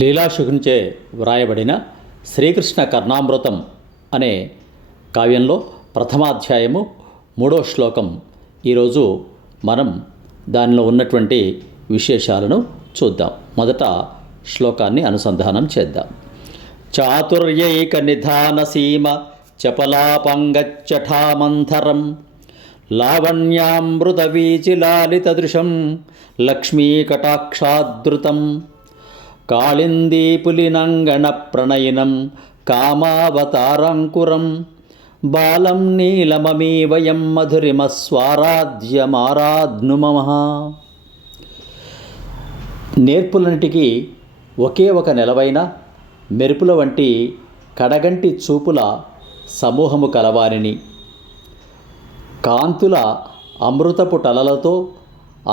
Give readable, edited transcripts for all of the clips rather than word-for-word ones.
లీలాశుకునిచే వ్రాయబడిన శ్రీకృష్ణ కర్ణామృతం అనే కావ్యంలో ప్రథమాధ్యాయము 3వ శ్లోకం. ఈరోజు మనం దానిలో ఉన్నటువంటి విశేషాలను చూద్దాం. మొదట శ్లోకాన్ని అనుసంధానం చేద్దాం. చాతుర్యైక నిధాన సీమ చపలాపంగచ్చఠామంథరం లావణ్యామృత వీచిలాలితదృశం లక్ష్మీకటాక్షాదృతం కాళిందీపులినంగణ ప్రణయినం కామావతారంకురం బాలం నీలమమీవయం మధురిమస్వారాధ్యమారాధ్నుమః. నేర్పులన్నిటికీ ఒకే ఒక నెలవైన మెరుపుల వంటి కడగంటి చూపుల సమూహము కలవారిని, కాంతుల అమృతపు టలలతో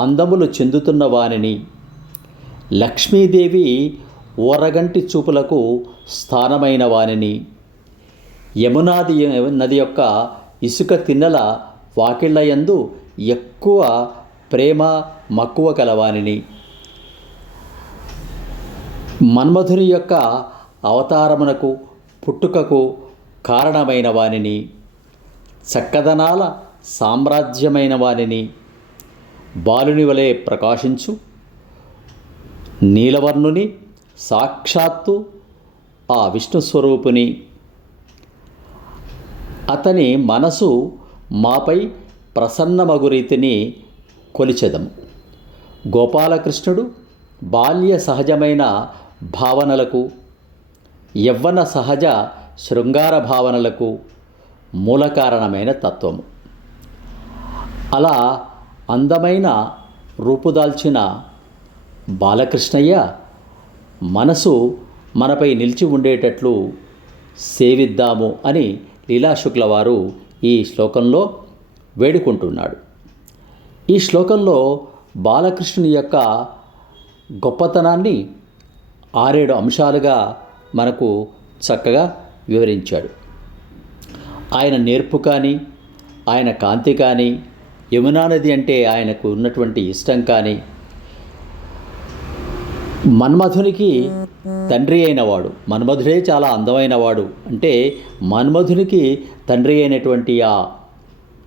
అందములు చెందుతున్న వారిని, లక్ష్మీదేవి ఓరగంటి చూపులకు స్థానమైన వానిని, యమునాది నది యొక్క ఇసుక తిన్నెల వాకిళ్లయందు ఎక్కువ ప్రేమ మక్కువ కలవానిని, మన్మధుని యొక్క అవతారమునకు పుట్టుకకు కారణమైన వానిని, చక్కదనాల సామ్రాజ్యమైన వానిని, బాలుని వలె ప్రకాశించు నీలవర్ణుని, సాక్షాత్తు ఆ విష్ణుస్వరూపుని, అతని మనసు మాపై ప్రసన్నమగు రీతిని కొలిచెదము. గోపాలకృష్ణుడు బాల్య సహజమైన భావనలకు, యవ్వన సహజ శృంగార భావనలకు మూల కారణమైన తత్వము. అలా అందమైన రూపుదాల్చిన బాలకృష్ణయ్య మనసు మనపై నిలిచి ఉండేటట్లు సేవిద్దాము అని లీలాశుక్ల వారు ఈ శ్లోకంలో వేడుకుంటున్నాడు. ఈ శ్లోకంలో బాలకృష్ణుని యొక్క గొప్పతనాన్ని 6-7 అంశాలుగా మనకు చక్కగా వివరించాడు. ఆయన నేర్పు కానీ, ఆయన కాంతి కానీ, యమునా నది అంటే ఆయనకు ఉన్నటువంటి ఇష్టం కానీ, మన్మధునికి తండ్రి అయినవాడు, మన్మధుడే చాలా అందమైనవాడు అంటే మన్మధునికి తండ్రి అయినటువంటి ఆ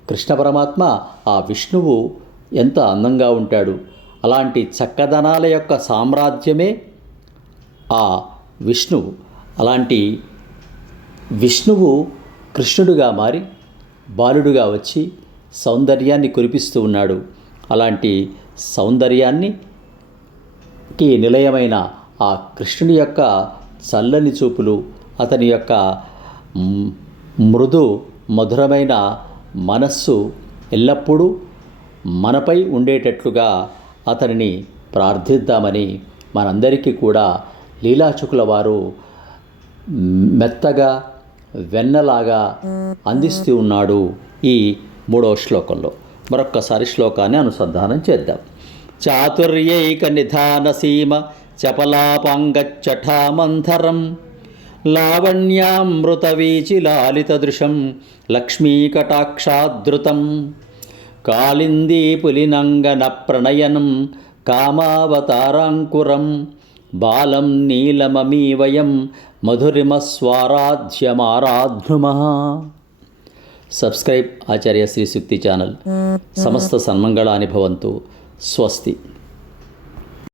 కృష్ణ పరమాత్మ, ఆ విష్ణువు ఎంత అందంగా ఉంటాడు. అలాంటి చక్కదనాల యొక్క సామ్రాజ్యమే ఆ విష్ణువు. అలాంటి విష్ణువు కృష్ణుడుగా మారి బాలుడుగా వచ్చి సౌందర్యాన్ని కురిపిస్తూ ఉన్నాడు. అలాంటి సౌందర్యానికి నిలయమైన ఆ కృష్ణుని యొక్క చల్లని చూపులు, అతని యొక్క మృదు మధురమైన మనస్సు ఎల్లప్పుడూ మనపై ఉండేటట్లుగా అతనిని ప్రార్థిద్దామని మనందరికీ కూడా లీలాశుకుల వారు మెత్తగా వెన్నలాగా అందిస్తూ ఉన్నాడు ఈ 3వ శ్లోకంలో. మరొక్కసారి శ్లోకాన్ని అనుసంధానం చేద్దాం. చాతుర్యైక నిధాన సీమ చపలాపంగచ్చఠామంథరం లావణ్యామృత వీచిలాలితదృశం లక్ష్మీకటాక్షాదృతం కాళిందీపులినంగన ప్రణయనం కామావతారాంకురం బాలం నీలమమీవయం మధురిమస్వారాధ్యమారాధ్నుమః. సబ్స్క్రైబ్ ఆచార్య శ్రీ సూక్తి ఛానల్. సమస్త సన్మంగళాని భవంతు. స్వస్తి.